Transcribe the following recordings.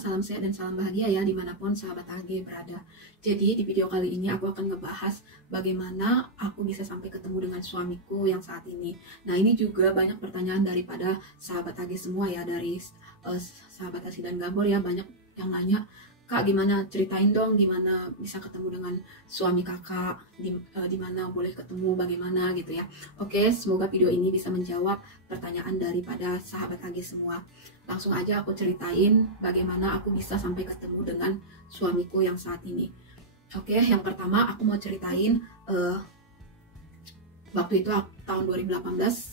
salam sehat dan salam bahagia ya dimanapun sahabat AG berada. Jadi di video kali ini aku akan ngebahas bagaimana aku bisa sampai ketemu dengan suamiku yang saat ini. Nah ini juga banyak pertanyaan daripada sahabat AG semua ya, dari sahabat Asi dan Gabor ya, banyak yang nanya, Kak gimana, ceritain dong gimana bisa ketemu dengan suami kakak, di mana boleh ketemu, bagaimana gitu ya. Oke, semoga video ini bisa menjawab pertanyaan daripada sahabat AG semua. Langsung aja aku ceritain bagaimana aku bisa sampai ketemu dengan suamiku yang saat ini. Oke, yang pertama aku mau ceritain waktu itu tahun 2018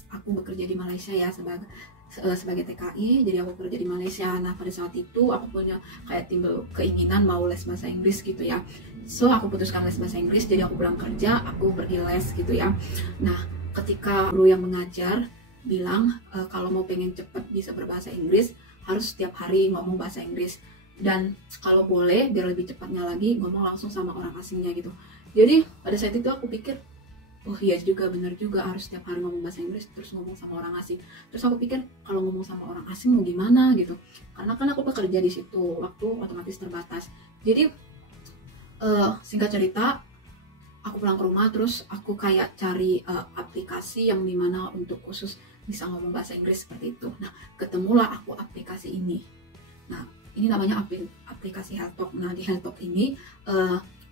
aku bekerja di Malaysia ya sebagai TKI, jadi aku kerja di Malaysia. Nah pada saat itu aku punya kayak timbul keinginan mau les bahasa Inggris gitu ya, so aku putuskan les bahasa Inggris. Jadi aku pulang kerja, aku pergi les gitu ya. Nah ketika guru yang mengajar bilang kalau mau pengen cepet bisa berbahasa Inggris harus setiap hari ngomong bahasa Inggris, dan kalau boleh biar lebih cepatnya lagi ngomong langsung sama orang asingnya gitu. Jadi pada saat itu aku pikir, oh iya juga, bener juga, harus setiap hari ngomong bahasa Inggris terus ngomong sama orang asing. Terus aku pikir kalau ngomong sama orang asing mau gimana gitu, karena kan aku bekerja di situ, waktu otomatis terbatas. Jadi singkat cerita, aku pulang ke rumah terus aku kayak cari aplikasi yang dimana untuk khusus bisa ngomong bahasa Inggris seperti itu. Nah ketemulah aku aplikasi ini. Nah ini namanya aplikasi HelpTalk. Nah di HelpTalk ini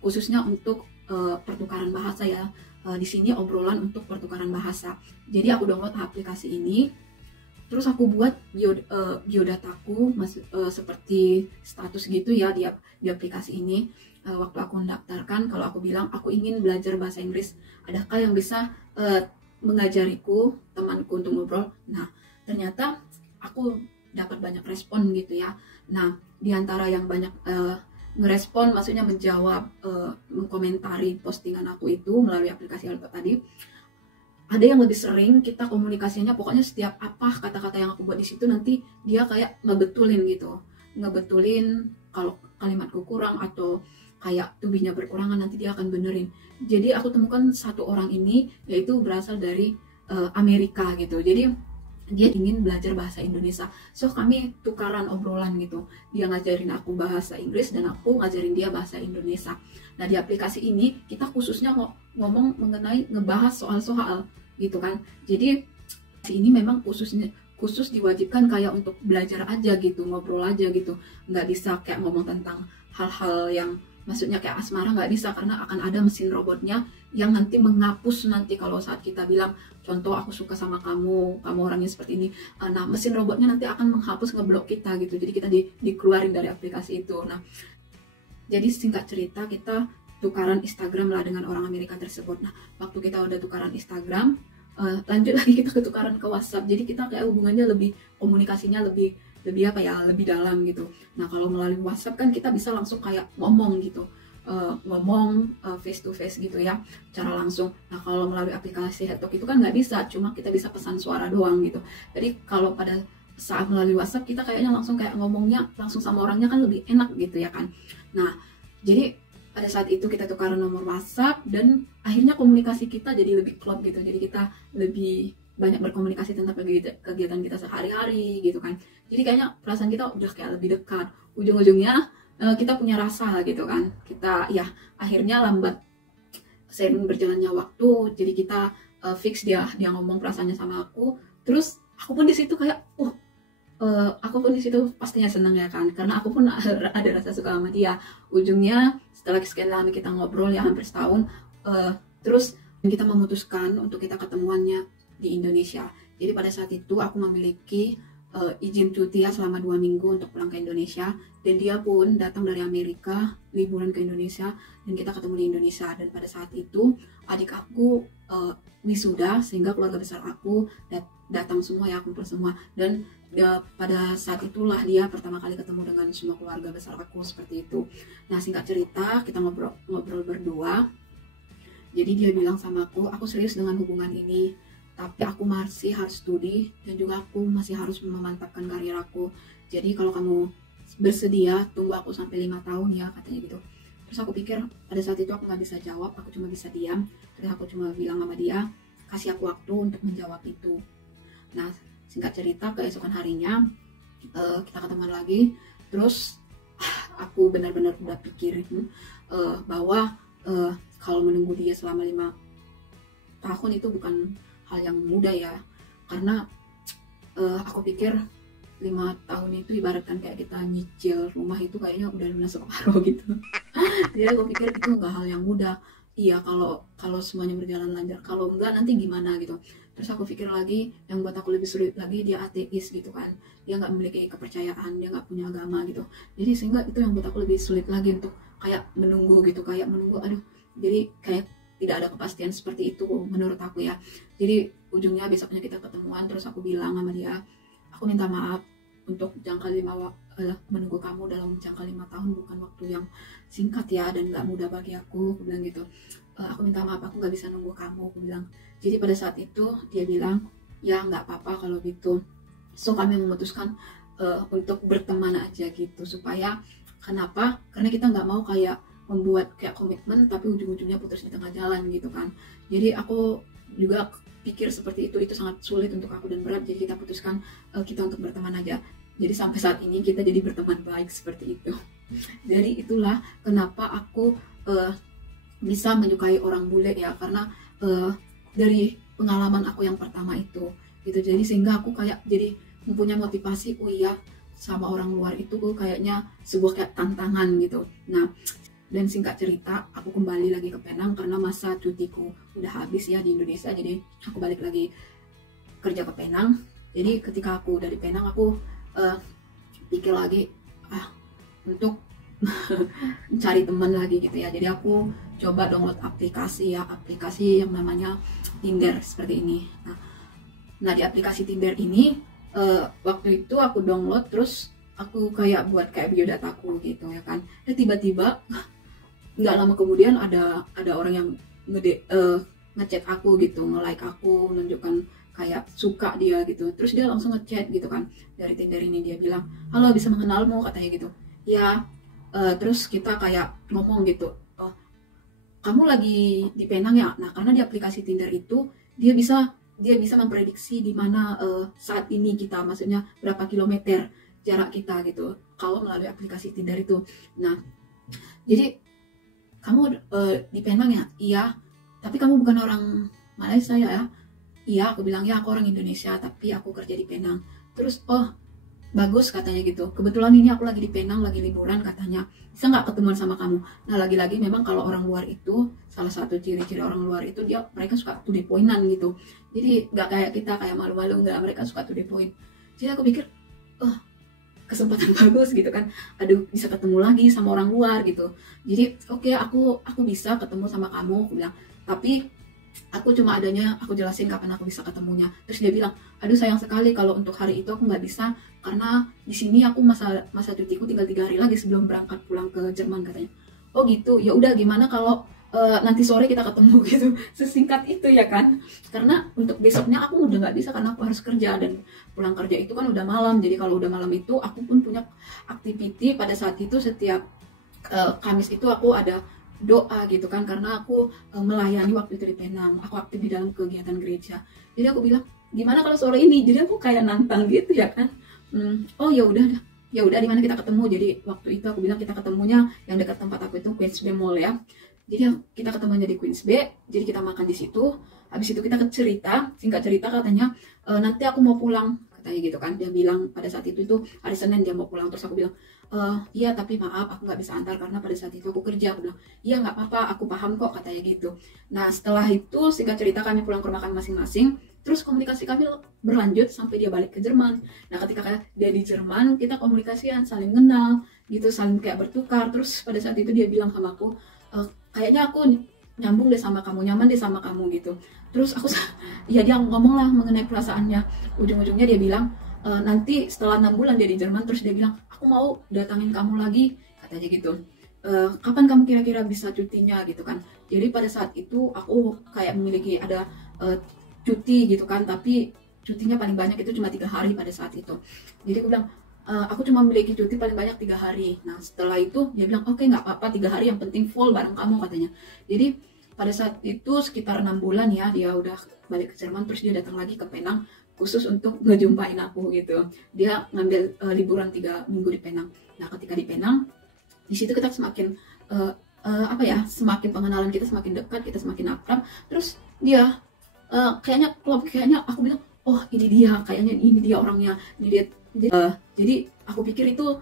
khususnya untuk pertukaran bahasa ya. Di sini obrolan untuk pertukaran bahasa. Jadi aku download aplikasi ini, terus aku buat biodataku seperti status gitu ya di aplikasi ini. Waktu aku mendaftarkan, kalau aku bilang aku ingin belajar bahasa Inggris, adakah yang bisa mengajariku, temanku untuk ngobrol. Nah ternyata aku dapat banyak respon gitu ya. Nah diantara yang banyak ngerespon, maksudnya menjawab, mengkomentari postingan aku itu melalui aplikasi HelpTalk tadi, ada yang lebih sering kita komunikasinya, pokoknya setiap apa kata-kata yang aku buat di situ nanti dia kayak ngebetulin gitu, ngebetulin kalau kalimatku kurang atau kayak tubinya berkurangan, nanti dia akan benerin. Jadi aku temukan satu orang ini, yaitu berasal dari Amerika gitu. Jadi dia ingin belajar bahasa Indonesia, so kami tukaran obrolan gitu. Dia ngajarin aku bahasa Inggris dan aku ngajarin dia bahasa Indonesia. Nah di aplikasi ini kita khususnya ngomong mengenai ngebahas soal-soal gitu kan. Jadi ini memang khusus diwajibkan kayak untuk belajar aja gitu, ngobrol aja gitu. Nggak bisa kayak ngomong tentang hal-hal yang maksudnya kayak asmara, nggak bisa, karena akan ada mesin robotnya yang nanti menghapus nanti kalau saat kita bilang, contoh aku suka sama kamu orangnya seperti ini. Nah mesin robotnya nanti akan menghapus, ngeblok kita gitu, jadi kita dikeluarin dari aplikasi itu. Nah jadi singkat cerita kita tukaran Instagram lah dengan orang Amerika tersebut. Nah waktu kita udah tukaran Instagram, lanjut lagi kita ketukaran ke WhatsApp. Jadi kita kayak hubungannya komunikasinya lebih apa ya, lebih dalam gitu. Nah kalau melalui WhatsApp kan kita bisa langsung kayak ngomong gitu, ngomong face to face gitu ya, cara langsung. Nah kalau melalui aplikasi HelpTalk itu kan nggak bisa, cuma kita bisa pesan suara doang gitu. Jadi kalau pada saat melalui WhatsApp kita kayaknya langsung kayak ngomongnya langsung sama orangnya kan lebih enak gitu ya kan. Nah jadi pada saat itu kita tukaran nomor WhatsApp dan akhirnya komunikasi kita jadi lebih klop gitu. Jadi kita lebih banyak berkomunikasi tentang kegiatan kita sehari-hari gitu kan. Jadi kayaknya perasaan kita udah kayak lebih dekat. Ujung-ujungnya kita punya rasa gitu kan. Kita ya akhirnya lambat seiring berjalannya waktu. Jadi kita fix dia ngomong perasaannya sama aku. Terus aku pun di situ kayak aku pun di situ pastinya seneng ya kan. Karena aku pun ada rasa suka sama dia. Ujungnya setelah sekian lama kita ngobrol ya hampir setahun, terus kita memutuskan untuk kita ketemuannya di Indonesia. Jadi pada saat itu aku memiliki izin cuti ya selama 2 minggu untuk pulang ke Indonesia, dan dia pun datang dari Amerika liburan ke Indonesia dan kita ketemu di Indonesia. Dan pada saat itu adik aku wisuda, sehingga keluarga besar aku datang semua ya, kumpul semua. Dan pada saat itulah dia pertama kali ketemu dengan semua keluarga besar aku seperti itu. Nah singkat cerita kita ngobrol berdua. Jadi dia bilang sama aku serius dengan hubungan ini, tapi aku masih harus studi dan juga aku masih harus memantapkan karir aku. Jadi kalau kamu bersedia tunggu aku sampai 5 tahun ya, katanya gitu. Terus aku pikir pada saat itu aku nggak bisa jawab, aku cuma bisa diam. Terus aku cuma bilang sama dia, kasih aku waktu untuk menjawab itu. Nah singkat cerita keesokan harinya kita ketemuan lagi. Terus aku benar-benar udah pikirin bahwa kalau menunggu dia selama 5 tahun itu bukan hal yang mudah ya, karena aku pikir 5 tahun itu ibaratkan kayak kita nyicil rumah itu kayaknya udah lunas separuh gitu. Jadi aku pikir itu nggak hal yang mudah. Iya, kalau semuanya berjalan lancar, kalau enggak nanti gimana gitu. Terus aku pikir lagi, yang buat aku lebih sulit lagi, dia ateis gitu kan, dia nggak memiliki kepercayaan, dia nggak punya agama gitu. Jadi sehingga itu yang buat aku lebih sulit lagi untuk kayak menunggu gitu, kayak menunggu, aduh, jadi kayak tidak ada kepastian seperti itu menurut aku ya. Jadi ujungnya besoknya kita ketemuan, terus aku bilang sama dia, aku minta maaf untuk menunggu kamu dalam jangka 5 tahun bukan waktu yang singkat ya, dan nggak mudah bagi aku bilang gitu. Aku minta maaf, aku nggak bisa nunggu kamu, aku bilang. Jadi pada saat itu dia bilang, ya nggak apa-apa kalau gitu. So kami memutuskan untuk berteman aja gitu, supaya kenapa? Karena kita nggak mau kayak membuat kayak komitmen tapi ujung-ujungnya putus di tengah jalan gitu kan. Jadi aku juga pikir seperti itu sangat sulit untuk aku dan berat, jadi kita putuskan kita untuk berteman aja. Jadi sampai saat ini kita jadi berteman baik seperti itu. Jadi itulah kenapa aku bisa menyukai orang bule ya, karena dari pengalaman aku yang pertama itu gitu. Jadi sehingga aku kayak jadi mempunyai motivasi, oh iya, sama orang luar itu kayaknya sebuah kayak tantangan gitu. Nah, dan singkat cerita, aku kembali lagi ke Penang karena masa cutiku udah habis ya di Indonesia. Jadi aku balik lagi kerja ke Penang. Jadi ketika aku dari Penang, aku pikir lagi untuk cari teman lagi gitu ya. Jadi aku coba download aplikasi yang namanya Tinder seperti ini. Nah di aplikasi Tinder ini waktu itu aku download, terus aku kayak buat kayak biodataku gitu ya kan. Dan tiba-tiba nggak lama kemudian ada orang yang ngechat aku gitu, nge-like aku, menunjukkan kayak suka dia gitu. Terus dia langsung ngechat gitu kan dari Tinder ini, dia bilang, halo, bisa mengenalmu, katanya gitu ya. Terus kita kayak ngomong gitu, oh, kamu lagi di Penang ya? Nah karena di aplikasi Tinder itu dia bisa memprediksi di mana saat ini kita, maksudnya berapa kilometer jarak kita gitu kalau melalui aplikasi Tinder itu. Nah jadi kamu di Penang ya? Iya. Tapi kamu bukan orang Malaysia ya? Iya, aku bilang ya, aku orang Indonesia tapi aku kerja di Penang. Terus oh bagus katanya gitu, kebetulan ini aku lagi di Penang, lagi liburan katanya, bisa nggak ketemuan sama kamu. Nah lagi-lagi memang kalau orang luar itu, salah satu ciri-ciri orang luar itu mereka suka to the point-an gitu. Jadi nggak kayak kita kayak malu-malu, nggak, mereka suka to the point. Jadi aku pikir kesempatan bagus gitu kan, aduh bisa ketemu lagi sama orang luar gitu. Jadi oke, aku bisa ketemu sama kamu, aku bilang, tapi aku cuma aku jelasin kapan aku bisa ketemunya. Terus dia bilang, aduh sayang sekali kalau untuk hari itu aku nggak bisa, karena di sini aku masa cutiku tinggal 3 hari lagi sebelum berangkat pulang ke Jerman, katanya. Oh gitu, ya udah, gimana kalau nanti sore kita ketemu gitu. Sesingkat itu ya kan, karena untuk besoknya aku udah nggak bisa karena aku harus kerja, dan pulang kerja itu kan udah malam. Jadi kalau udah malam itu aku pun punya activity pada saat itu. Setiap Kamis itu aku ada doa gitu kan, karena aku melayani waktu itu di Penang, aku aktif di dalam kegiatan gereja. Jadi aku bilang, gimana kalau sore ini? Jadi aku kayak nantang gitu ya kan. Oh ya udah di mana kita ketemu. Jadi waktu itu aku bilang kita ketemunya yang dekat tempat aku itu Queens Bay Mall ya. Jadi kita ketemunya di Queens Bay, jadi kita makan di situ. Habis itu kita singkat cerita katanya, nanti aku mau pulang, katanya gitu kan. Dia bilang pada saat itu hari Senin dia mau pulang. Terus aku bilang, iya tapi maaf aku nggak bisa antar karena pada saat itu aku kerja. Aku bilang, iya nggak apa-apa, aku paham kok, katanya gitu. Nah setelah itu singkat cerita kami pulang ke rumah kami masing-masing. Terus komunikasi kami berlanjut sampai dia balik ke Jerman. Nah ketika dia di Jerman, kita komunikasian, saling kenal gitu, saling kayak bertukar. Terus pada saat itu dia bilang sama aku, kayaknya aku nyambung deh sama kamu, nyaman deh sama kamu gitu. Terus aku ya dia ngomong lah mengenai perasaannya. Ujung-ujungnya dia bilang, nanti setelah 6 bulan dia di Jerman, terus dia bilang, aku mau datangin kamu lagi, katanya gitu. Kapan kamu kira-kira bisa cutinya gitu kan. Jadi pada saat itu aku kayak memiliki ada cuti gitu kan, tapi cutinya paling banyak itu cuma 3 hari pada saat itu. Jadi aku bilang, aku cuma memiliki cuti paling banyak 3 hari. Nah setelah itu dia bilang, oke, nggak apa-apa, 3 hari yang penting full bareng kamu, katanya. Jadi pada saat itu sekitar 6 bulan ya dia udah balik ke Jerman, terus dia datang lagi ke Penang khusus untuk ngejumpain aku gitu. Dia ngambil liburan 3 minggu di Penang. Nah ketika di Penang, di situ kita semakin apa ya, semakin pengenalan kita semakin dekat, kita semakin akrab. Terus dia kayaknya aku bilang, oh ini dia, kayaknya ini dia orangnya, ini dia. Jadi aku pikir itu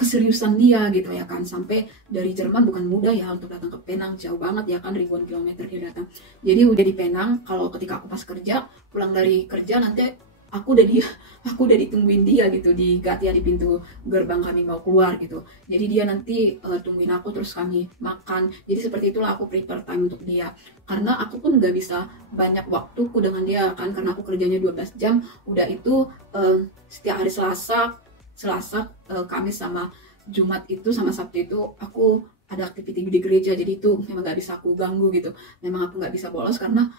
keseriusan dia gitu ya kan. Sampai dari Jerman bukan mudah ya untuk datang ke Penang, jauh banget ya kan, ribuan kilometer dia datang. Jadi udah di Penang, kalau ketika aku pas kerja, pulang dari kerja nanti aku udah ditungguin dia gitu di Gatia, di pintu gerbang kami mau keluar gitu. Jadi dia nanti tungguin aku, terus kami makan. Jadi seperti itulah aku prepare time untuk dia, karena aku pun nggak bisa banyak waktuku dengan dia kan, karena aku kerjanya 12 jam. Udah itu setiap hari Selasa, Kamis sama Jumat itu sama Sabtu itu aku ada aktiviti di gereja. Jadi itu memang nggak bisa aku ganggu gitu, memang aku nggak bisa bolos, karena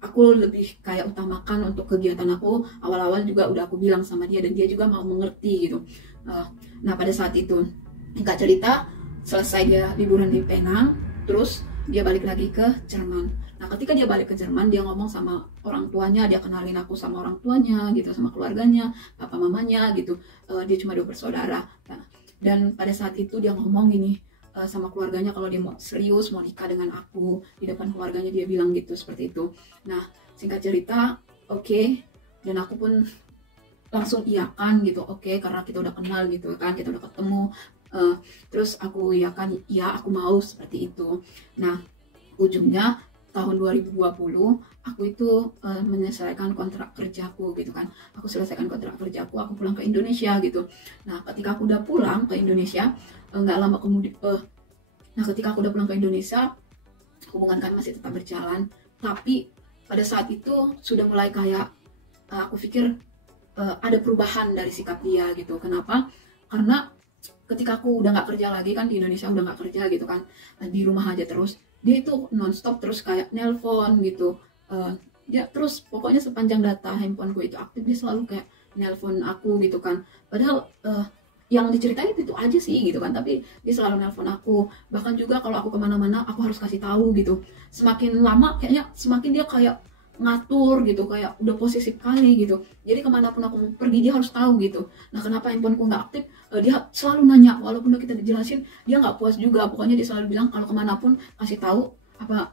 aku lebih kayak utamakan untuk kegiatan aku. Awal-awal juga udah aku bilang sama dia, dan dia juga mau mengerti gitu. Nah pada saat itu Kak cerita, selesai dia liburan di Penang, terus dia balik lagi ke Jerman. Nah ketika dia balik ke Jerman, dia ngomong sama orang tuanya, dia kenalin aku sama orang tuanya gitu, sama keluarganya, papa mamanya gitu. Dia cuma 2 bersaudara. Nah, dan pada saat itu dia ngomong gini sama keluarganya, kalau dia mau serius mau nikah dengan aku. Di depan keluarganya dia bilang gitu, seperti itu. Nah singkat cerita, oke. Dan aku pun langsung iyakan gitu, oke, karena kita udah kenal gitu kan, kita udah ketemu. Terus aku iyakan, iya aku mau, seperti itu. Nah ujungnya tahun 2020 aku itu menyelesaikan kontrak kerjaku gitu kan. Aku selesaikan kontrak kerjaku, aku pulang ke Indonesia gitu. Nah ketika aku udah pulang ke Indonesia, nggak lama kemudian ketika aku udah pulang ke Indonesia, hubungan kami masih tetap berjalan. Tapi pada saat itu sudah mulai kayak aku pikir ada perubahan dari sikap dia gitu. Kenapa? Karena ketika aku udah nggak kerja lagi kan, di Indonesia udah nggak kerja gitu kan, di rumah aja terus, dia itu nonstop terus kayak nelpon gitu. Dia terus pokoknya sepanjang data handphoneku itu aktif, dia selalu kayak nelpon aku gitu kan. Padahal yang diceritain itu aja sih gitu kan, tapi dia selalu nelpon aku. Bahkan juga kalau aku kemana-mana aku harus kasih tahu gitu. Semakin lama kayaknya semakin dia kayak ngatur gitu, kayak udah posesif kali gitu. Jadi kemanapun aku pergi dia harus tahu gitu. Nah kenapa handphoneku nggak aktif, dia selalu nanya, walaupun udah kita dijelasin dia nggak puas juga. Pokoknya dia selalu bilang kalau kemanapun kasih tahu, apa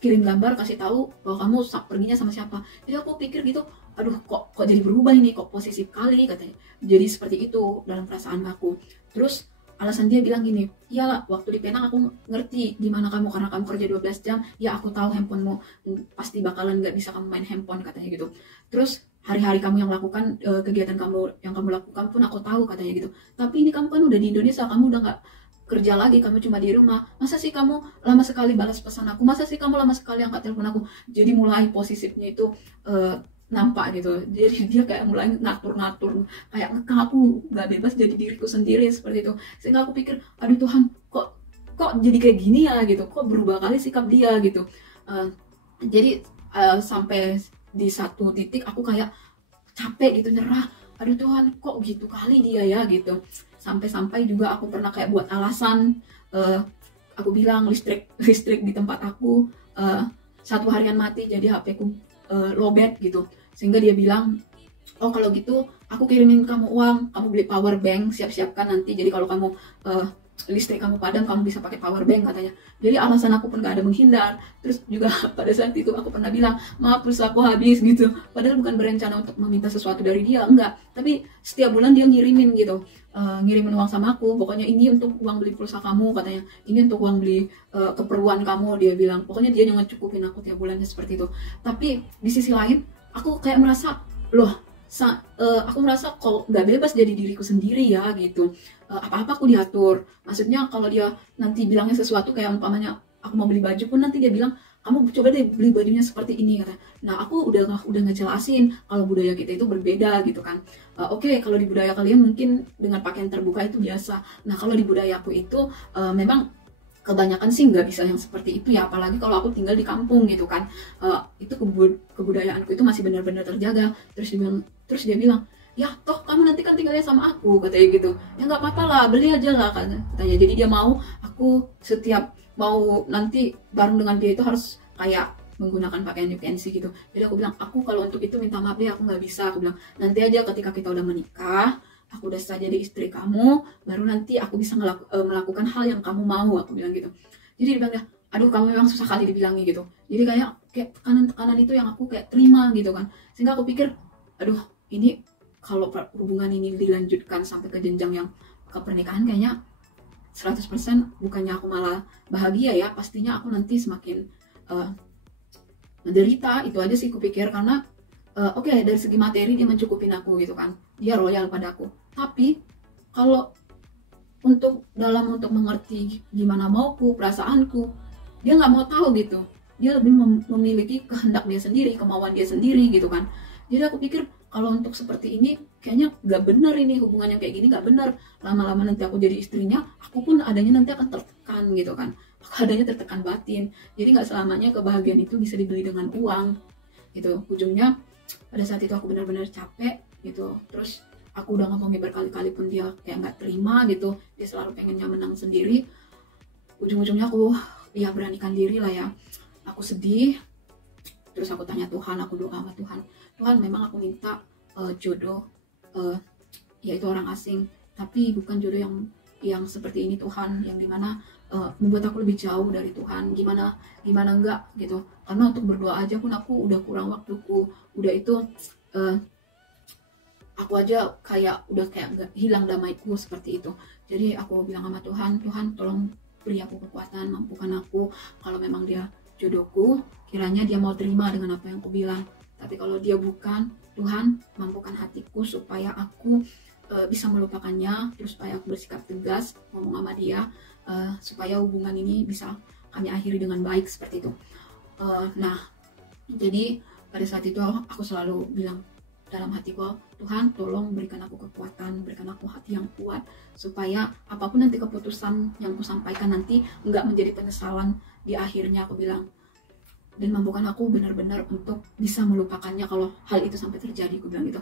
kirim gambar, kasih tahu bahwa kamu perginya sama siapa. Jadi aku pikir gitu, aduh kok jadi berubah ini, kok posesif kali katanya. Jadi seperti itu dalam perasaan aku. Terus alasan dia bilang gini, iyalah waktu di Penang aku ngerti gimana kamu, karena kamu kerja 12 jam, ya aku tahu handphonemu pasti bakalan nggak bisa kamu main handphone katanya gitu. Terus hari-hari kamu yang lakukan, kegiatan kamu yang kamu lakukan pun aku tahu katanya gitu. Tapi ini kamu kan udah di Indonesia, kamu udah nggak kerja lagi, kamu cuma di rumah. Masa sih kamu lama sekali balas pesan aku, masa sih kamu lama sekali angkat telepon aku. Jadi mulai posesifnya itu nampak gitu. Jadi dia kayak mulai ngatur-ngatur, kayak ngekang aku nggak bebas jadi diriku sendiri, seperti itu. Sehingga aku pikir, aduh Tuhan, kok jadi kayak gini ya gitu, kok berubah kali sikap dia gitu. Jadi sampai di satu titik aku kayak capek gitu, nyerah. Aduh Tuhan, kok gitu kali dia ya gitu. Sampai juga aku pernah kayak buat alasan, aku bilang listrik di tempat aku 1 harian mati, jadi HP ku lowbat gitu. Sehingga dia bilang, oh kalau gitu aku kirimin kamu uang, kamu beli power bank, siap-siapkan nanti, jadi kalau kamu listrik kamu padam, kamu bisa pakai power bank katanya. Jadi alasan aku pun gak ada menghindar. Terus juga pada saat itu aku pernah bilang, maaf pulsa aku habis gitu. Padahal bukan berencana untuk meminta sesuatu dari dia, enggak. Tapi setiap bulan dia ngirimin gitu, ngirimin uang sama aku. Pokoknya ini untuk uang beli pulsa kamu katanya, ini untuk uang beli keperluan kamu, dia bilang. Pokoknya dia yang ngecukupin aku tiap bulannya, seperti itu. Tapi di sisi lain aku kayak merasa, loh aku merasa kok gak bebas jadi diriku sendiri ya gitu. Apa-apa aku diatur. Maksudnya kalau dia nanti bilangnya sesuatu, kayak umpamanya aku mau beli baju pun nanti dia bilang, kamu coba deh beli bajunya seperti ini kata. Nah aku udah ngejelasin kalau budaya kita itu berbeda gitu kan. Oke, kalau di budaya kalian mungkin dengan pakaian terbuka itu biasa. Nah kalau di budaya aku itu memang kebanyakan sih nggak bisa yang seperti itu ya, apalagi kalau aku tinggal di kampung gitu kan. Itu kebudayaanku itu masih benar-benar terjaga. Terus dia bilang, ya toh kamu nanti kan tinggalnya sama aku katanya gitu. Ya nggak apa-apa lah, beli aja lah katanya. Jadi dia mau aku setiap mau nanti bareng dengan dia itu harus kayak menggunakan pakaian UPNC gitu. Jadi aku bilang, aku kalau untuk itu minta maaf deh, aku nggak bisa. Aku bilang, nanti aja ketika kita udah menikah, aku udah sah jadi istri kamu, baru nanti aku bisa melakukan hal yang kamu mau, aku bilang gitu. Jadi dia bilang, aduh kamu memang susah kali dibilangnya gitu. Jadi kayak tekanan-tekanan itu yang aku kayak terima gitu kan. Sehingga aku pikir, aduh ini kalau hubungan ini dilanjutkan sampai ke jenjang yang ke pernikahan, kayaknya 100% bukannya aku malah bahagia ya, pastinya aku nanti semakin menderita. Itu aja sih kupikir, karena oke, dari segi materi dia mencukupin aku gitu kan, dia loyal padaku. Tapi kalau untuk mengerti gimana mauku, perasaanku, dia nggak mau tahu gitu. Dia lebih memiliki kehendak dia sendiri, kemauan dia sendiri gitu kan. Jadi aku pikir kalau untuk seperti ini kayaknya nggak benar, ini hubungan yang kayak gini nggak benar. Lama-lama nanti aku jadi istrinya, aku pun adanya nanti akan tertekan gitu kan. Aku adanya tertekan batin. Jadi nggak selamanya kebahagiaan itu bisa dibeli dengan uang gitu. Ujungnya pada saat itu aku benar-benar capek gitu. Terus aku udah ngomongin berkali-kali pun dia kayak nggak terima gitu. Dia selalu pengennya menang sendiri. Ujung-ujungnya aku ya beranikan diri lah ya. Aku sedih. Terus aku tanya Tuhan, aku doa sama Tuhan. Tuhan, memang aku minta jodoh yaitu orang asing, tapi bukan jodoh yang seperti ini Tuhan, yang dimana membuat aku lebih jauh dari Tuhan. Gimana enggak gitu. Karena untuk berdoa aja pun aku udah kurang waktuku. Udah itu aku aja kayak udah kayak hilang damaiku seperti itu. Jadi aku bilang sama Tuhan, Tuhan tolong beri aku kekuatan, mampukan aku. Kalau memang dia jodohku, kiranya dia mau terima dengan apa yang aku bilang. Tapi kalau dia bukan, Tuhan mampukan hatiku supaya aku bisa melupakannya, terus supaya aku bersikap tegas ngomong sama dia, supaya hubungan ini bisa kami akhiri dengan baik seperti itu. Nah, jadi pada saat itu aku selalu bilang dalam hatiku, Tuhan tolong berikan aku kekuatan, berikan aku hati yang kuat, supaya apapun nanti keputusan yang aku sampaikan nanti nggak menjadi penyesalan di akhirnya, aku bilang. Dan mampukan aku benar-benar untuk bisa melupakannya kalau hal itu sampai terjadi, aku bilang gitu.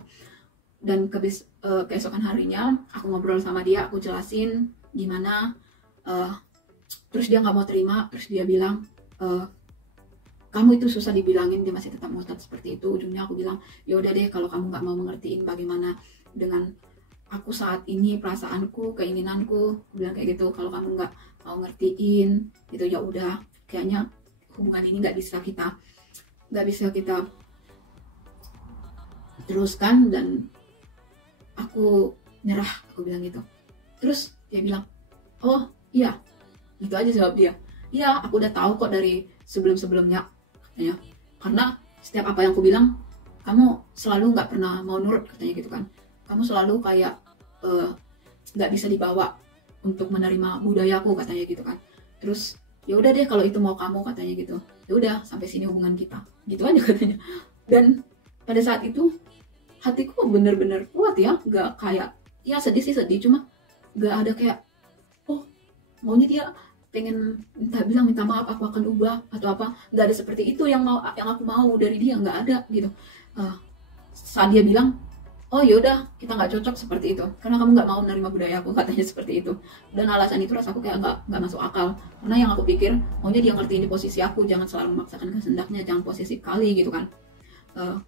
Dan keesokan harinya aku ngobrol sama dia, aku jelasin gimana, terus dia nggak mau terima. Terus dia bilang, kamu itu susah dibilangin, dia masih tetap ngotot seperti itu. Ujungnya aku bilang, ya udah deh, kalau kamu nggak mau mengertiin bagaimana dengan aku saat ini, perasaanku, keinginanku, aku bilang kayak gitu. Kalau kamu nggak mau ngertiin gitu, ya udah, kayaknya hubungan ini nggak bisa kita teruskan, dan aku nyerah, aku bilang gitu. Terus dia bilang, oh iya, gitu aja jawab dia. Iya, aku udah tahu kok dari sebelum-sebelumnya, katanya. Karena setiap apa yang aku bilang, kamu selalu nggak pernah mau nurut, katanya gitu kan. Kamu selalu kayak nggak bisa dibawa untuk menerima budayaku, katanya gitu kan. Terus ya udah deh kalau itu mau kamu, katanya gitu. Ya udah, sampai sini hubungan kita, gitu aja katanya. Dan pada saat itu hatiku bener-bener kuat ya, nggak kayak ya sedih sih sedih, cuma nggak ada kayak oh maunya dia pengen minta maaf, aku akan ubah atau apa. Nggak ada seperti itu yang aku mau dari dia, nggak ada gitu. Saat dia bilang, oh yaudah kita nggak cocok seperti itu karena kamu nggak mau menerima budaya aku, katanya seperti itu. Dan alasan itu rasaku kayak nggak masuk akal, karena yang aku pikir maunya dia ngertiin di posisi aku, jangan selalu memaksakan kehendaknya, jangan posesif kali gitu kan.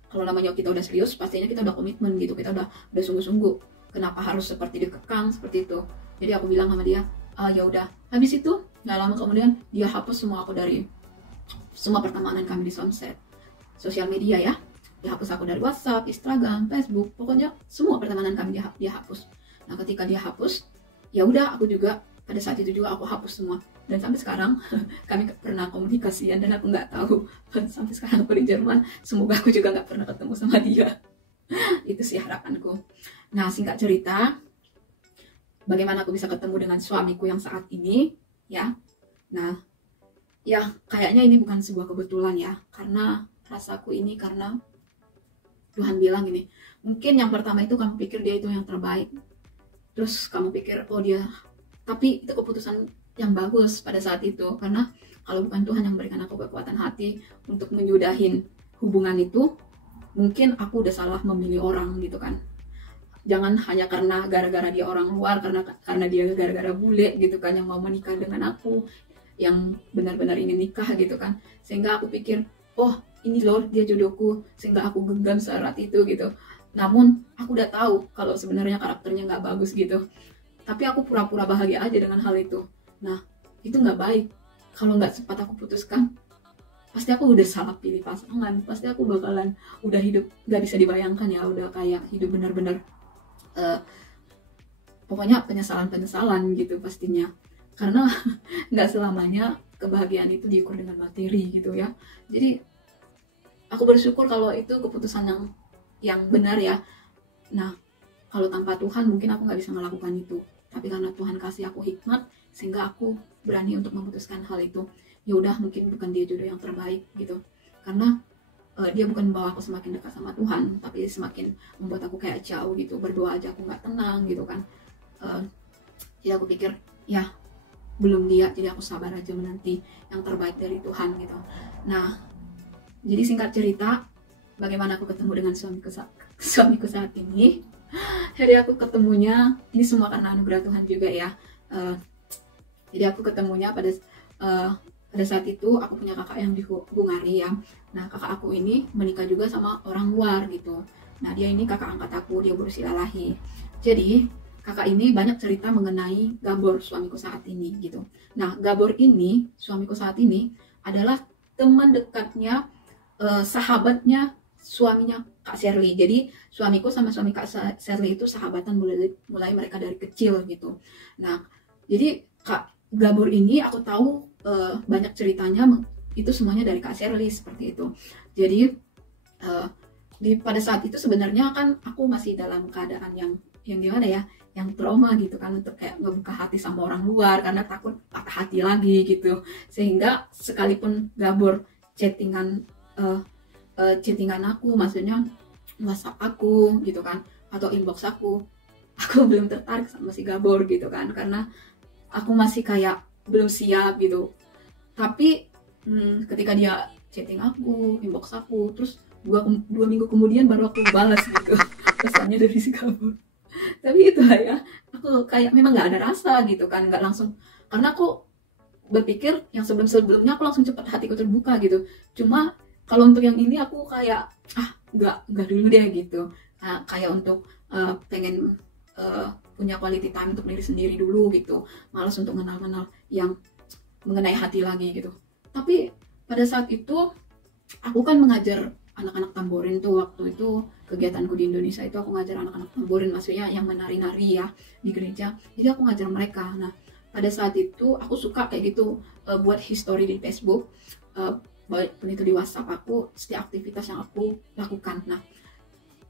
Kalau namanya kita udah serius, pastinya kita udah komitmen gitu, kita udah sungguh-sungguh. Kenapa harus seperti dikekang seperti itu? Jadi aku bilang sama dia, ya udah. Habis itu nggak lama kemudian dia hapus semua aku dari semua pertemanan kami di Sunset, sosial media ya. Dia hapus aku dari WhatsApp, Instagram, Facebook, pokoknya semua pertemanan kami dia hapus. Nah ketika dia hapus, ya udah aku juga pada saat itu juga aku hapus semua. Dan sampai sekarang kami pernah komunikasian, dan aku nggak tahu sampai sekarang aku di Jerman, semoga aku juga nggak pernah ketemu sama dia. Itu sih harapanku. Nah singkat cerita, bagaimana aku bisa ketemu dengan suamiku yang saat ini ya. Nah ya kayaknya ini bukan sebuah kebetulan ya, karena rasaku ini karena Tuhan bilang gini, mungkin yang pertama itu kamu pikir dia itu yang terbaik, terus kamu pikir oh dia, tapi itu keputusan yang bagus pada saat itu, karena kalau bukan Tuhan yang memberikan aku kekuatan hati untuk menyudahin hubungan itu, mungkin aku udah salah memilih orang gitu kan. Jangan hanya karena gara-gara dia orang luar, karena dia gara-gara bule gitu kan, yang mau menikah dengan aku, yang benar-benar ingin nikah gitu kan, sehingga aku pikir oh ini loh dia jodohku, sehingga aku genggam seerat itu gitu. Namun aku udah tahu kalau sebenarnya karakternya nggak bagus gitu, tapi aku pura-pura bahagia aja dengan hal itu. Nah itu nggak baik. Kalau nggak cepat aku putuskan, pasti aku udah salah pilih pasangan, pasti aku bakalan udah hidup nggak bisa dibayangkan ya, udah kayak hidup benar-benar pokoknya penyesalan gitu pastinya. Karena nggak selamanya kebahagiaan itu diukur dengan materi gitu ya. Jadi aku bersyukur kalau itu keputusan yang benar ya. Nah kalau tanpa Tuhan mungkin aku nggak bisa melakukan itu, tapi karena Tuhan kasih aku hikmat sehingga aku berani untuk memutuskan hal itu. Ya udah, mungkin bukan dia jodoh yang terbaik gitu, karena dia bukan membawa aku semakin dekat sama Tuhan, tapi semakin membuat aku kayak jauh gitu. Berdoa aja aku nggak tenang gitu kan. Jadi aku pikir ya belum dia, jadi aku sabar aja menanti yang terbaik dari Tuhan gitu. Nah jadi singkat cerita, bagaimana aku ketemu dengan suamiku saat ini. Jadi aku ketemunya, ini semua karena anugerah Tuhan juga ya. Jadi aku ketemunya pada saat itu aku punya kakak yang di Hungari ya. Nah kakak aku ini menikah juga sama orang luar gitu. Nah dia ini kakak angkat aku, dia berusia Ilahi. Jadi kakak ini banyak cerita mengenai Gabor, suamiku saat ini gitu. Nah Gabor ini, suamiku saat ini adalah teman dekatnya, sahabatnya suaminya Kak Shirley. Jadi suamiku sama suami Kak Shirley itu sahabatan mulai mereka dari kecil gitu. Nah jadi Kak Gabor ini aku tahu banyak ceritanya itu semuanya dari Kak Shirley seperti itu. Jadi pada saat itu sebenarnya kan aku masih dalam keadaan yang gimana ya, yang trauma gitu kan, untuk kayak ngebuka hati sama orang luar karena takut patah hati lagi gitu. Sehingga sekalipun Gabor chattingan aku, maksudnya WhatsApp aku gitu kan, atau inbox aku belum tertarik sama si Gabor gitu kan, karena aku masih kayak belum siap gitu. Tapi ketika dia chatting aku, inbox aku, terus dua minggu kemudian baru aku balas gitu pesannya dari si Gabor. Tapi itu ya, aku kayak memang nggak ada rasa gitu kan, nggak langsung, karena aku berpikir yang sebelumnya aku langsung cepat hatiku terbuka gitu. Cuma kalau untuk yang ini aku kayak nggak dulu deh gitu. Nah, kayak untuk pengen punya quality time untuk diri sendiri dulu gitu, malas untuk kenal yang mengenai hati lagi gitu. Tapi pada saat itu aku kan mengajar anak-anak tamborin tuh, waktu itu kegiatanku di Indonesia itu aku ngajar anak-anak tamborin, maksudnya yang menari-nari ya di gereja. Jadi aku ngajar mereka. Nah pada saat itu aku suka kayak gitu, buat history di Facebook, baikpun itu di WhatsApp aku, setiap aktivitas yang aku lakukan. Nah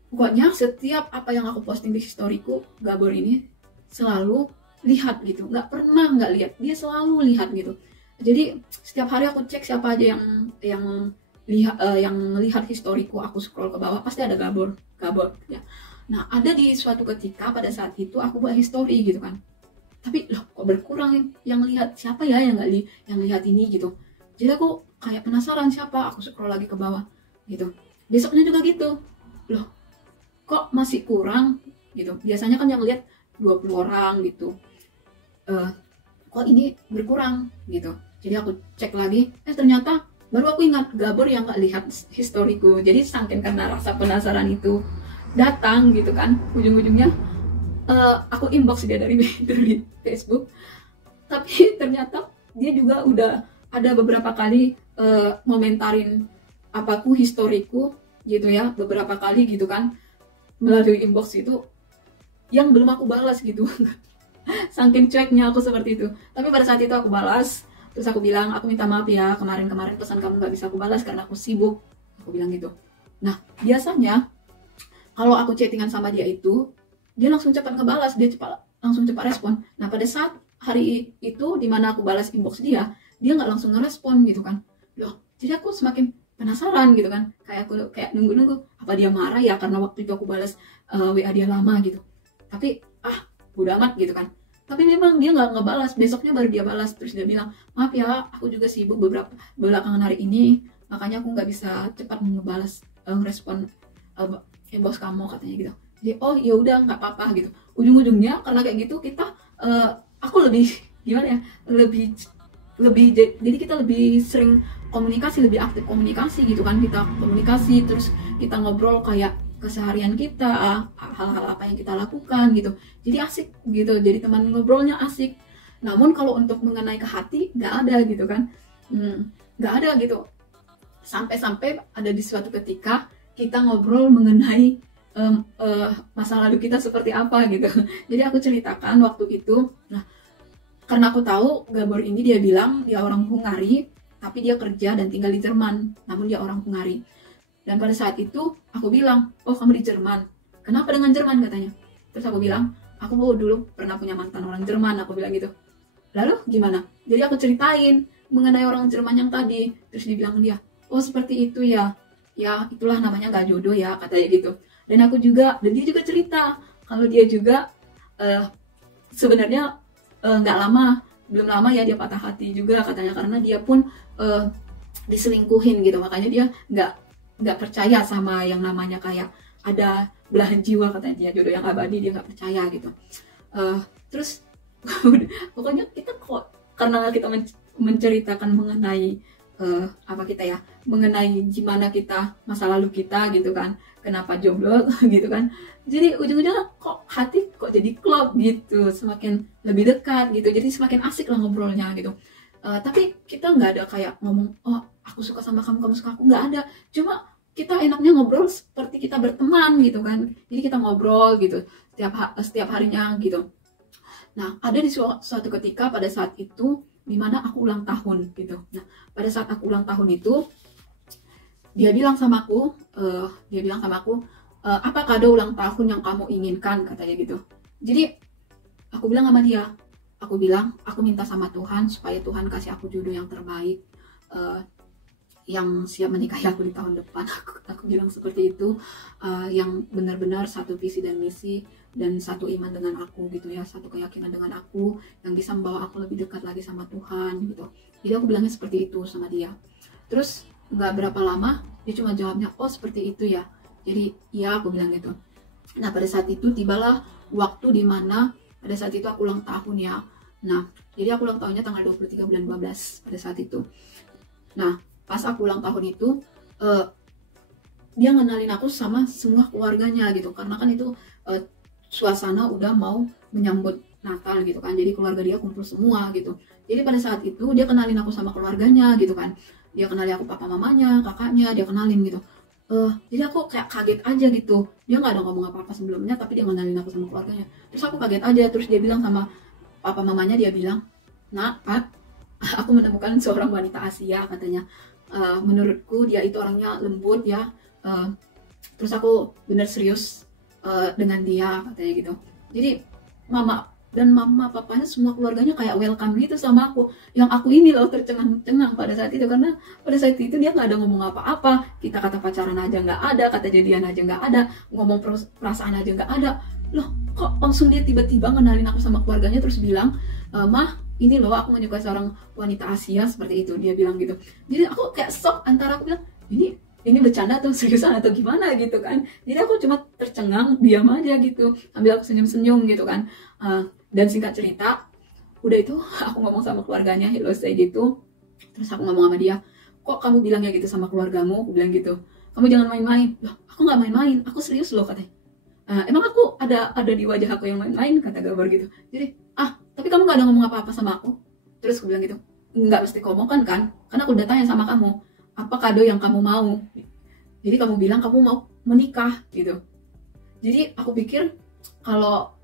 pokoknya setiap apa yang aku posting di historiku, Gabor ini selalu lihat gitu, nggak pernah nggak lihat, dia selalu lihat gitu. Jadi setiap hari aku cek siapa aja yang lihat historiku, aku scroll ke bawah pasti ada Gabor ya. Nah ada di suatu ketika pada saat itu aku buat history gitu kan, tapi loh kok berkurang yang lihat, siapa ya yang lihat ini gitu. Jadi aku kayak penasaran siapa, aku scroll lagi ke bawah gitu. Besoknya juga gitu, loh kok masih kurang gitu. Biasanya kan yang lihat 20 orang gitu, kok ini berkurang gitu. Jadi aku cek lagi, ternyata baru aku ingat Gabor yang nggak lihat historiku. Jadi saking karena rasa penasaran itu datang gitu kan, ujung-ujungnya aku inbox dia dari Facebook. Tapi ternyata dia juga udah ada beberapa kali ngomentarin apaku historiku gitu ya, beberapa kali gitu kan, melalui inbox itu yang belum aku balas gitu. Saking cueknya aku seperti itu. Tapi pada saat itu aku balas. Terus aku bilang, aku minta maaf ya, kemarin pesan kamu gak bisa aku balas karena aku sibuk. Aku bilang gitu. Nah, biasanya kalau aku chattingan sama dia itu, dia langsung cepat ngebalas, dia langsung cepat respon. Nah, pada saat hari itu dimana aku balas inbox dia gak langsung ngerespon gitu kan. Loh, jadi aku semakin penasaran gitu kan. Kayak aku nunggu-nunggu, apa dia marah ya karena waktu itu aku balas WA dia lama gitu. Tapi, bodo amat gitu kan. Tapi memang dia nggak ngebalas, besoknya baru dia balas. Terus dia bilang, maaf ya aku juga sibuk beberapa belakangan hari ini, makanya aku nggak bisa cepat ngebalas ngerespon inbox kamu, katanya gitu. Jadi oh ya udah nggak apa-apa gitu. Ujung-ujungnya karena kayak gitu kita aku lebih gimana ya, lebih jadi kita lebih sering komunikasi, lebih aktif komunikasi gitu kan. Kita komunikasi, terus kita ngobrol kayak keseharian kita, hal-hal apa yang kita lakukan gitu. Jadi asik gitu, jadi teman ngobrolnya asik. Namun kalau untuk mengenai ke hati nggak ada gitu kan, nggak ada gitu. Sampai-sampai ada di suatu ketika kita ngobrol mengenai masa lalu kita seperti apa gitu. Jadi aku ceritakan waktu itu. Nah, karena aku tahu Gabor ini dia bilang dia orang Hungari, tapi dia kerja dan tinggal di Jerman, namun dia orang Hungari. Dan pada saat itu aku bilang, oh kamu di Jerman, kenapa dengan Jerman katanya. Terus aku bilang, aku dulu pernah punya mantan orang Jerman, aku bilang gitu. Lalu gimana? Jadi aku ceritain mengenai orang Jerman yang tadi. Terus dibilang dia, oh seperti itu ya, ya itulah namanya gak jodoh ya, katanya gitu. Dan aku juga, dan dia juga cerita kalau dia juga sebenarnya nggak lama, belum lama ya dia patah hati juga katanya, karena dia pun diselingkuhin gitu. Makanya dia nggak percaya sama yang namanya kayak ada belahan jiwa, katanya dia jodoh yang abadi, dia nggak percaya gitu. Terus pokoknya kita kok, karena kita menceritakan mengenai apa kita ya, mengenai gimana kita masa lalu kita gitu kan, kenapa jomblo gitu kan. Jadi ujung-ujungnya kok hati kok jadi klop gitu, semakin lebih dekat gitu, jadi semakin asik lah ngobrolnya gitu. Tapi kita nggak ada kayak ngomong, oh aku suka sama kamu, kamu suka aku, nggak ada. Cuma kita enaknya ngobrol seperti kita berteman gitu kan. Jadi kita ngobrol gitu setiap harinya gitu. Nah, ada di suatu ketika pada saat itu dimana aku ulang tahun gitu. Nah, pada saat aku ulang tahun itu dia bilang sama aku, apa kado ulang tahun yang kamu inginkan, katanya gitu. Jadi aku bilang sama dia, aku bilang aku minta sama Tuhan supaya Tuhan kasih aku jodoh yang terbaik, yang siap menikahi aku di tahun depan. Aku bilang seperti itu, yang benar-benar satu visi dan misi dan satu iman dengan aku gitu ya, satu keyakinan dengan aku, yang bisa membawa aku lebih dekat lagi sama Tuhan gitu. Jadi aku bilangnya seperti itu sama dia. Terus nggak berapa lama dia cuma jawabnya, oh seperti itu ya. Jadi ya, aku bilang gitu. Nah, pada saat itu tibalah waktu dimana pada saat itu aku ulang tahun ya. Nah, jadi aku ulang tahunnya tanggal 23 bulan 12 pada saat itu. Nah, pas aku ulang tahun itu dia ngenalin aku sama semua keluarganya gitu, karena kan itu suasana udah mau menyambut Natal gitu kan, jadi keluarga dia kumpul semua gitu. Jadi pada saat itu dia kenalin aku sama keluarganya gitu kan, dia kenalin aku papa mamanya, kakaknya, dia kenalin gitu. Jadi aku kayak kaget aja gitu, dia nggak ada ngomong apa-apa sebelumnya, tapi dia kenalin aku sama keluarganya. Terus aku kaget aja, terus dia bilang sama papa mamanya, dia bilang, nak, Pak, aku menemukan seorang wanita Asia, katanya. Menurutku dia itu orangnya lembut ya. Terus aku bener serius dengan dia, katanya gitu. Jadi mama papanya semua keluarganya kayak welcome gitu sama aku. Yang aku ini loh tercengang-cengang pada saat itu, karena pada saat itu dia nggak ada ngomong apa-apa. Kita kata pacaran aja nggak ada, kata jadian aja nggak ada, ngomong perasaan aja nggak ada. Loh kok langsung dia tiba-tiba ngenalin aku sama keluarganya, terus bilang, mah ini loh aku menyukai seorang wanita Asia, seperti itu dia bilang gitu. Jadi aku kayak shock, antara aku bilang ini bercanda atau seriusan atau gimana gitu kan. Jadi aku cuma tercengang, diam aja gitu, sambil aku senyum-senyum gitu kan. Dan singkat cerita, udah itu aku ngomong sama keluarganya, hello say gitu. Terus aku ngomong sama dia, kok kamu bilangnya gitu sama keluargamu? Aku bilang gitu, kamu jangan main-main. Loh, aku nggak main-main, aku serius loh, katanya. Emang aku ada di wajah aku yang main-main, kata Gabor gitu. Jadi tapi kamu gak ada ngomong apa-apa sama aku. Terus aku bilang gitu, nggak mesti ngomong kan, karena aku udah tanya sama kamu, apa kado yang kamu mau. Jadi kamu bilang kamu mau menikah gitu. Jadi aku pikir kalau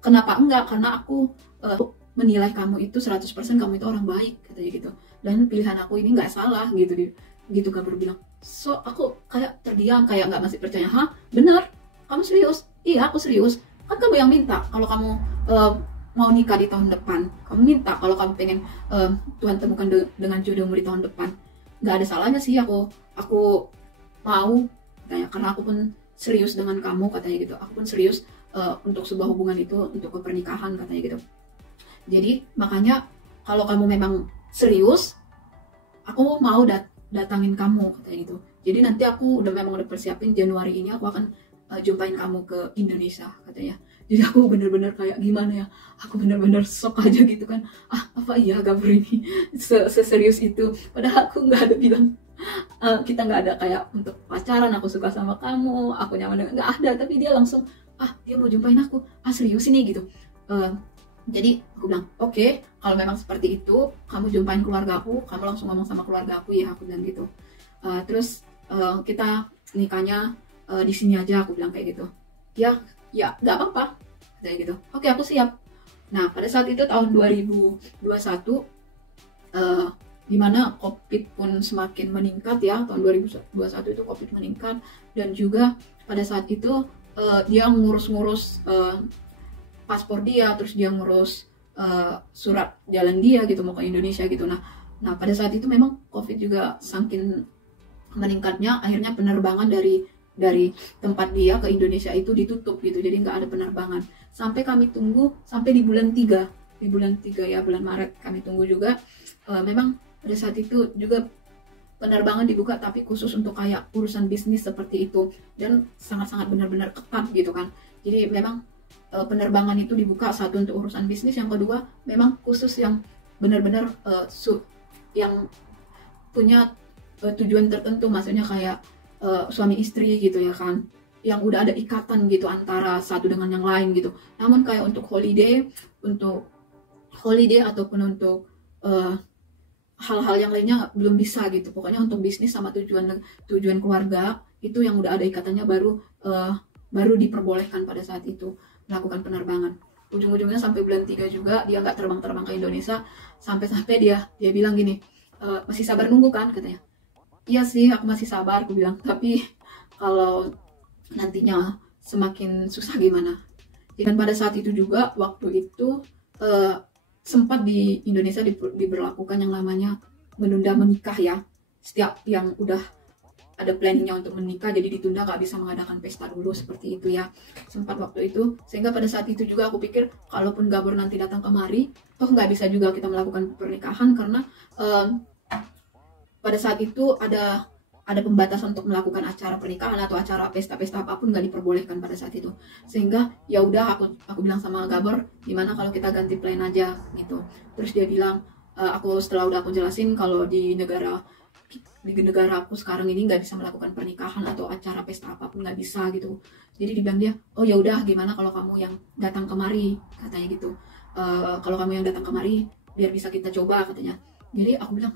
kenapa enggak, karena aku menilai kamu itu 100% kamu itu orang baik, katanya gitu. Dan pilihan aku ini nggak salah gitu, gitu Gabor bilang. So aku kayak terdiam, kayak nggak masih percaya. Hah, bener? Kamu serius? Iya aku serius. Kan kamu yang minta kalau kamu mau nikah di tahun depan. Kamu minta kalau kamu pengen Tuhan temukan dengan jodohmu di tahun depan. Nggak ada salahnya sih aku mau, katanya, karena aku pun serius dengan kamu, katanya gitu. Aku pun serius untuk sebuah hubungan itu, untuk kepernikahan, katanya gitu. Jadi makanya kalau kamu memang serius, aku mau datangin kamu, katanya gitu. Jadi nanti aku memang udah persiapin, Januari ini aku akan jumpain kamu ke Indonesia, katanya. Jadi aku bener-bener kayak gimana ya, aku bener-bener shock aja gitu kan. Apa iya Gabor ini seserius itu, padahal aku nggak ada bilang kita nggak ada kayak untuk pacaran, aku suka sama kamu, aku nyaman dengan, nggak ada. Tapi dia langsung dia mau jumpain aku, serius ini gitu. Jadi aku bilang oke, kalau memang seperti itu kamu jumpain keluarga aku, kamu langsung ngomong sama keluarga aku ya, aku bilang gitu. Terus kita nikahnya di sini aja, aku bilang kayak gitu. Ya nggak apa-apa kayak gitu. Oke, aku siap. Nah pada saat itu tahun 2021, dimana COVID pun semakin meningkat ya, tahun 2021 itu COVID meningkat. Dan juga pada saat itu dia ngurus-ngurus paspor dia, terus dia ngurus surat jalan dia gitu, mau ke Indonesia gitu. Nah pada saat itu memang COVID juga saking meningkatnya, akhirnya penerbangan dari tempat dia ke Indonesia itu ditutup gitu, jadi nggak ada penerbangan. Sampai kami tunggu sampai di bulan 3 ya, bulan Maret kami tunggu juga. Memang pada saat itu juga penerbangan dibuka, tapi khusus untuk kayak urusan bisnis seperti itu, dan sangat-sangat benar-benar ketat gitu kan. Jadi memang penerbangan itu dibuka, satu untuk urusan bisnis, yang kedua memang khusus yang benar-benar yang punya tujuan tertentu, maksudnya kayak suami istri gitu ya kan, yang udah ada ikatan gitu antara satu dengan yang lain gitu. Namun kayak untuk holiday ataupun untuk hal-hal yang lainnya belum bisa gitu. Pokoknya untuk bisnis sama tujuan keluarga itu yang udah ada ikatannya baru diperbolehkan pada saat itu melakukan penerbangan. Ujung-ujungnya sampai bulan 3 juga dia nggak terbang ke Indonesia, sampai dia bilang gini, masih sabar nunggu kan, katanya. Iya sih, aku masih sabar, aku bilang, tapi kalau nantinya semakin susah gimana. Dan pada saat itu juga, waktu itu sempat di Indonesia diberlakukan yang namanya menunda menikah ya. Setiap yang udah ada planningnya untuk menikah jadi ditunda, nggak bisa mengadakan pesta dulu seperti itu ya. Sempat waktu itu, sehingga pada saat itu juga aku pikir kalaupun Gabor nanti datang kemari, toh nggak bisa juga kita melakukan pernikahan, karena pada saat itu ada pembatasan untuk melakukan acara pernikahan atau acara pesta-pesta apapun, nggak diperbolehkan pada saat itu. Sehingga ya udah aku bilang sama Gabor, gimana kalau kita ganti plan aja gitu. Terus dia bilang, setelah udah aku jelasin kalau di negara aku sekarang ini nggak bisa melakukan pernikahan atau acara pesta apapun, nggak bisa gitu. Jadi dibilang dia, oh ya udah, gimana kalau kamu yang datang kemari, katanya gitu. Kalau kamu yang datang kemari biar bisa kita coba, katanya. Jadi aku bilang,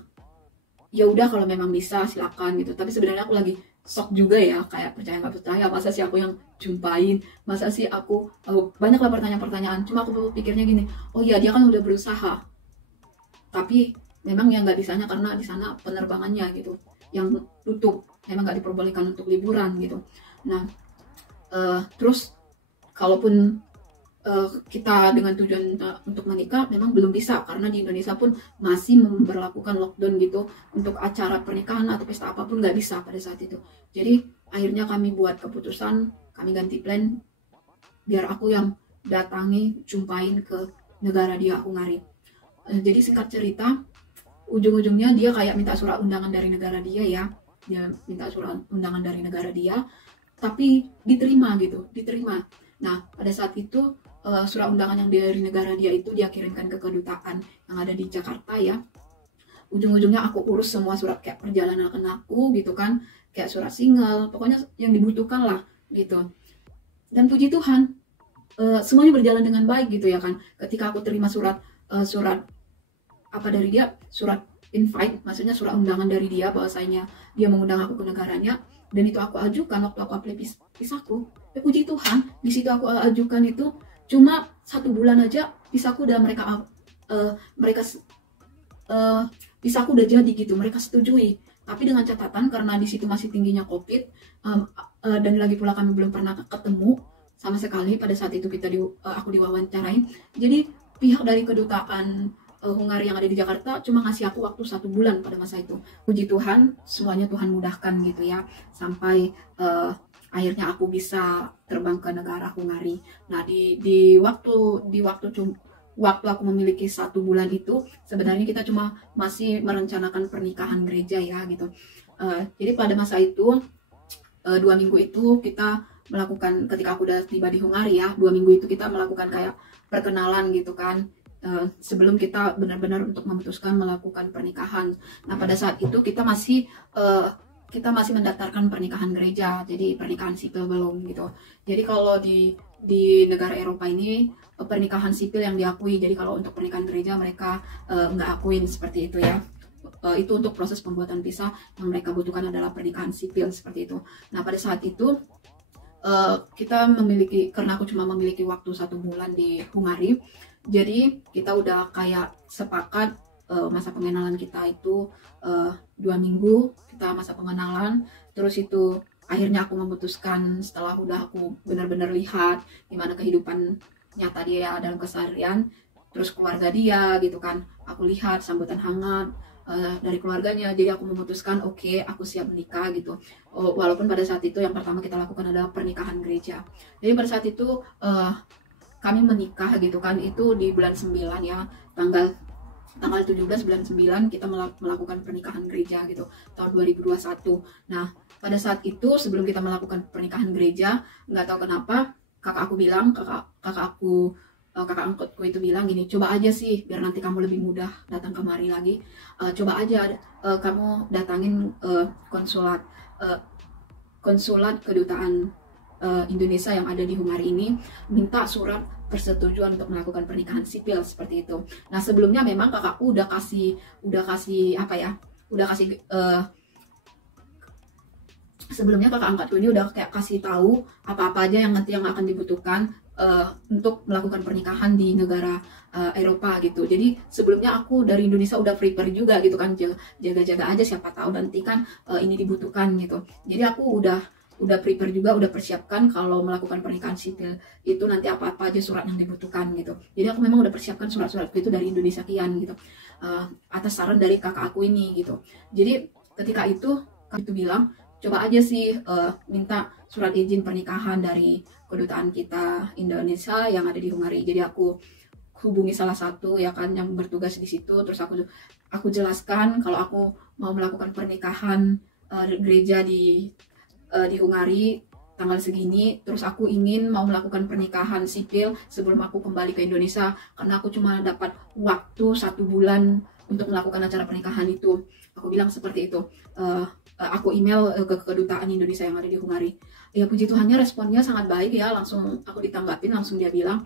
ya udah kalau memang bisa silakan gitu. Tapi sebenarnya aku lagi shock juga ya, kayak percaya nggak percaya, masa sih aku yang jumpain, masa sih aku banyak lah pertanyaan-pertanyaan. Cuma aku pikirnya gini, oh iya dia kan udah berusaha, tapi memang yang nggak bisanya karena di sana penerbangannya gitu yang tutup, memang nggak diperbolehkan untuk liburan gitu. Nah terus kalaupun kita dengan tujuan untuk menikah memang belum bisa, karena di Indonesia pun masih memberlakukan lockdown gitu. Untuk acara pernikahan atau pesta apapun nggak bisa pada saat itu. Jadi akhirnya kami buat keputusan, kami ganti plan biar aku yang datangi, jumpain ke negara dia, Hungari. Jadi singkat cerita, ujung-ujungnya dia kayak minta surat undangan dari negara dia ya, dia minta surat undangan dari negara dia, tapi diterima. Nah pada saat itu surat undangan yang dari negara dia itu dia kirimkan ke kedutaan yang ada di Jakarta ya. Ujung-ujungnya aku urus semua surat kayak perjalanan aku gitu kan, kayak surat single, pokoknya yang dibutuhkan lah gitu. Dan puji Tuhan semuanya berjalan dengan baik gitu ya kan. Ketika aku terima surat dari dia, surat invite, maksudnya surat undangan dari dia bahwasanya dia mengundang aku ke negaranya, dan itu aku ajukan waktu aku apply visaku. Puji Tuhan, di situ aku ajukan itu cuma 1 bulan aja visaku udah visaku udah jadi gitu, mereka setujui. Tapi dengan catatan karena di situ masih tingginya COVID, dan lagi pula kami belum pernah ketemu sama sekali pada saat itu aku diwawancarain. Jadi pihak dari kedutaan Hungari yang ada di Jakarta cuma ngasih aku waktu 1 bulan pada masa itu. Puji Tuhan, semuanya Tuhan mudahkan gitu ya, sampai akhirnya aku bisa terbang ke negara Hungari. Nah di waktu aku memiliki 1 bulan itu, sebenarnya kita cuma masih merencanakan pernikahan gereja ya gitu. Jadi pada masa itu 2 minggu itu kita melakukan, ketika aku udah tiba di Hungari ya, 2 minggu itu kita melakukan kayak perkenalan gitu kan, sebelum kita benar-benar untuk memutuskan melakukan pernikahan. Nah pada saat itu kita masih mendaftarkan pernikahan gereja, jadi pernikahan sipil belum gitu. Jadi kalau di negara Eropa ini pernikahan sipil yang diakui, jadi kalau untuk pernikahan gereja mereka nggak akuin seperti itu ya. Itu untuk proses pembuatan visa yang mereka butuhkan adalah pernikahan sipil seperti itu. Nah pada saat itu kita memiliki, karena aku cuma memiliki waktu 1 bulan di Hungari, jadi kita udah kayak sepakat masa pengenalan kita itu 2 minggu kita masa pengenalan. Terus itu akhirnya aku memutuskan setelah udah aku benar-benar lihat gimana kehidupan nyata dia dalam keseharian, terus keluarga dia gitu kan, aku lihat sambutan hangat dari keluarganya, jadi aku memutuskan oke, aku siap menikah gitu. Walaupun pada saat itu yang pertama kita lakukan adalah pernikahan gereja. Jadi pada saat itu kami menikah gitu kan, itu di bulan 9 ya, tanggal 17 bulan 9 kita melakukan pernikahan gereja gitu, tahun 2021. Nah pada saat itu sebelum kita melakukan pernikahan gereja, nggak tahu kenapa kakak angkotku itu bilang gini, coba aja sih biar nanti kamu lebih mudah datang kemari lagi, coba aja kamu datangin konsulat kedutaan Indonesia yang ada di Hungari ini, minta surat persetujuan untuk melakukan pernikahan sipil seperti itu. Nah sebelumnya memang kakakku udah kasih sebelumnya kakak angkatku ini udah kayak kasih tahu apa-apa aja yang nanti yang akan dibutuhkan untuk melakukan pernikahan di negara Eropa gitu. Jadi sebelumnya aku dari Indonesia udah prepare juga gitu kan, jaga-jaga aja siapa tahu nanti kan ini dibutuhkan gitu. Jadi aku udah prepare juga, udah persiapkan kalau melakukan pernikahan sipil itu nanti apa-apa aja surat yang dibutuhkan gitu. Jadi aku memang udah persiapkan surat-surat itu dari Indonesia kian gitu, atas saran dari kakak aku ini gitu. Jadi ketika itu bilang coba aja sih minta surat izin pernikahan dari kedutaan kita Indonesia yang ada di Hungari. Jadi aku hubungi salah satu ya kan yang bertugas di situ, terus aku jelaskan kalau aku mau melakukan pernikahan gereja di Hungari tanggal segini, terus aku ingin mau melakukan pernikahan sipil sebelum aku kembali ke Indonesia, karena aku cuma dapat waktu 1 bulan untuk melakukan acara pernikahan itu. Aku bilang seperti itu. Aku email ke kedutaan Indonesia yang ada di Hungari. Ya puji Tuhannya responnya sangat baik ya, langsung aku ditanggapin, langsung dia bilang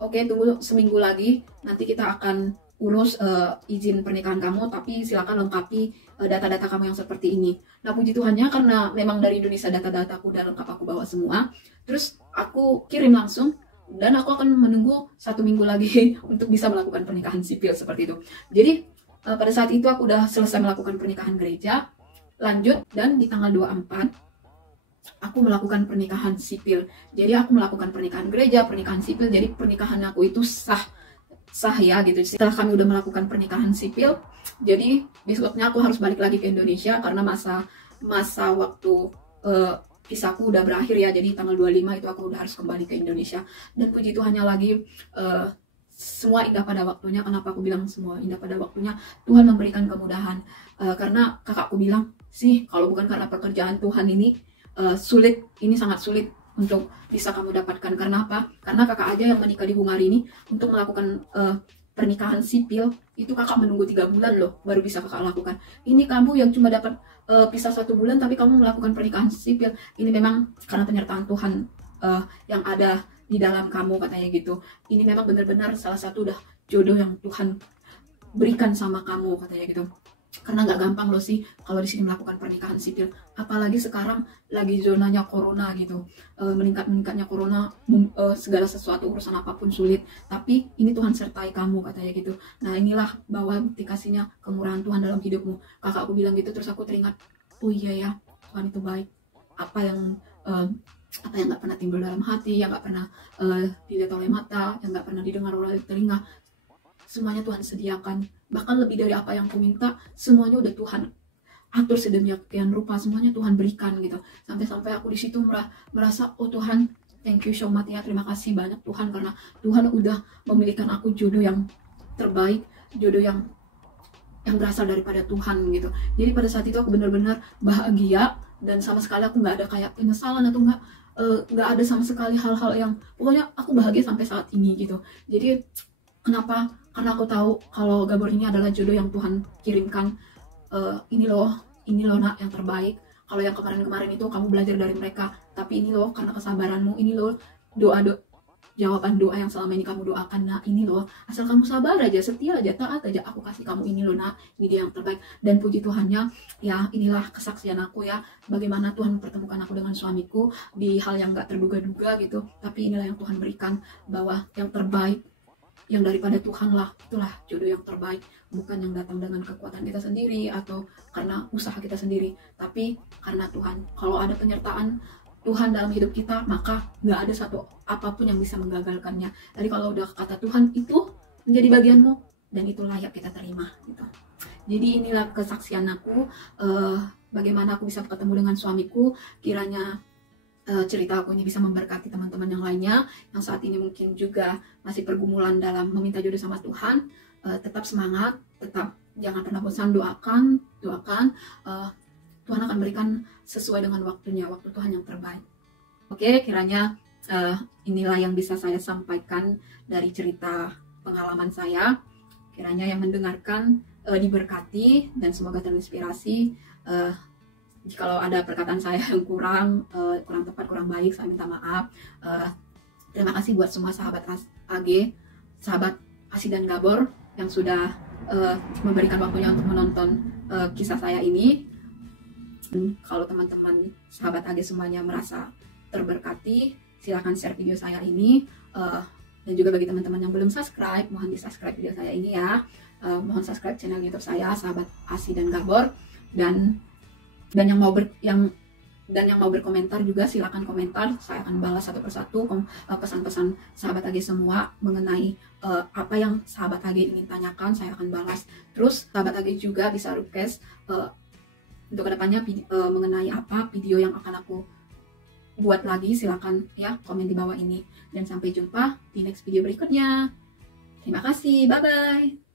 oke, tunggu seminggu lagi nanti kita akan urus izin pernikahan kamu, tapi silakan lengkapi data-data kamu yang seperti ini. Nah puji Tuhannya karena memang dari Indonesia data-data aku udah lengkap, aku bawa semua, terus aku kirim langsung, dan aku akan menunggu 1 minggu lagi untuk bisa melakukan pernikahan sipil seperti itu. Jadi pada saat itu aku udah selesai melakukan pernikahan gereja, lanjut, dan di tanggal 24 aku melakukan pernikahan sipil. Jadi aku melakukan pernikahan gereja, pernikahan sipil, jadi pernikahan aku itu sah ya gitu. Setelah kami udah melakukan pernikahan sipil, jadi besoknya aku harus balik lagi ke Indonesia karena masa waktu vissaku udah berakhir ya. Jadi tanggal 25 itu aku udah harus kembali ke Indonesia. Dan puji Tuhannya lagi semua indah pada waktunya. Kenapa aku bilang semua indah pada waktunya? Tuhan memberikan kemudahan. Karena kakakku bilang sih kalau bukan karena pekerjaan Tuhan ini sulit, ini sangat sulit untuk bisa kamu dapatkan. Karena apa? Karena kakak aja yang menikah di Hungari ini untuk melakukan pernikahan sipil itu kakak menunggu 3 bulan loh baru bisa kakak lakukan. Ini kamu yang cuma dapat visa 1 bulan tapi kamu melakukan pernikahan sipil. Ini memang karena penyertaan Tuhan yang ada di dalam kamu, katanya gitu. Ini memang benar-benar salah satu udah jodoh yang Tuhan berikan sama kamu, katanya gitu. Karena nggak gampang loh sih kalau di sini melakukan pernikahan sipil, apalagi sekarang lagi zonanya corona gitu, meningkatnya corona, segala sesuatu urusan apapun sulit, tapi ini Tuhan sertai kamu, katanya gitu. Nah inilah bahwa dikasihnya kemurahan Tuhan dalam hidupmu. Kakak aku bilang gitu, terus aku teringat, oh iya ya, Tuhan itu baik. Apa yang nggak pernah timbul dalam hati, yang nggak pernah dilihat oleh mata, yang nggak pernah didengar oleh telinga, semuanya Tuhan sediakan. Bahkan lebih dari apa yang aku minta, semuanya udah Tuhan atur sedemikian rupa, semuanya Tuhan berikan gitu. Sampai-sampai aku di situ merasa, oh Tuhan, thank you so much ya, terima kasih banyak Tuhan, karena Tuhan udah memilihkan aku jodoh yang terbaik, jodoh yang yang berasal daripada Tuhan gitu. Jadi pada saat itu aku benar-benar bahagia, dan sama sekali aku nggak ada kayak penyesalan atau nggak ada sama sekali hal-hal yang, pokoknya aku bahagia sampai saat ini gitu. Jadi kenapa? Karena aku tahu kalau Gabor ini adalah jodoh yang Tuhan kirimkan. Ini loh nak yang terbaik. Kalau yang kemarin-kemarin itu kamu belajar dari mereka, tapi ini loh karena kesabaranmu, ini loh jawaban doa yang selama ini kamu doakan nak, ini loh, asal kamu sabar aja, setia aja, taat aja, aku kasih kamu ini loh nak, ini dia yang terbaik. Dan puji Tuhannya ya, inilah kesaksian aku ya, bagaimana Tuhan mempertemukan aku dengan suamiku di hal yang gak terduga-duga gitu. Tapi inilah yang Tuhan berikan, bahwa yang terbaik yang daripada Tuhan lah, itulah jodoh yang terbaik, bukan yang datang dengan kekuatan kita sendiri atau karena usaha kita sendiri, tapi karena Tuhan. Kalau ada penyertaan Tuhan dalam hidup kita, maka nggak ada satu apapun yang bisa menggagalkannya. Jadi kalau udah kata Tuhan itu menjadi bagianmu, dan itu layak kita terima gitu. Jadi inilah kesaksian aku, bagaimana aku bisa ketemu dengan suamiku. Kiranya cerita aku ini bisa memberkati teman-teman yang lainnya yang saat ini mungkin juga masih pergumulan dalam meminta jodoh sama Tuhan. Tetap semangat, tetap jangan pernah bosan, doakan. Tuhan akan berikan sesuai dengan waktunya, waktu Tuhan yang terbaik. Oke, kiranya inilah yang bisa saya sampaikan dari cerita pengalaman saya. Kiranya yang mendengarkan diberkati dan semoga terinspirasi. Jikalau ada perkataan saya yang kurang tepat, kurang baik, saya minta maaf. Terima kasih buat semua sahabat AG, sahabat Asi dan Gabor yang sudah memberikan waktunya untuk menonton kisah saya ini. Kalau teman-teman sahabat AG semuanya merasa terberkati, silahkan share video saya ini. Dan juga bagi teman-teman yang belum subscribe, mohon di subscribe video saya ini ya. Mohon subscribe channel YouTube saya, sahabat Asi dan Gabor. Dan yang mau berkomentar juga silakan komentar. Saya akan balas satu persatu pesan-pesan sahabat AG semua mengenai apa yang sahabat AG ingin tanyakan. Saya akan balas. Terus sahabat AG juga bisa request untuk kedepannya mengenai apa video yang akan aku buat lagi. Silakan ya komen di bawah ini. Dan sampai jumpa di next video berikutnya. Terima kasih, bye bye.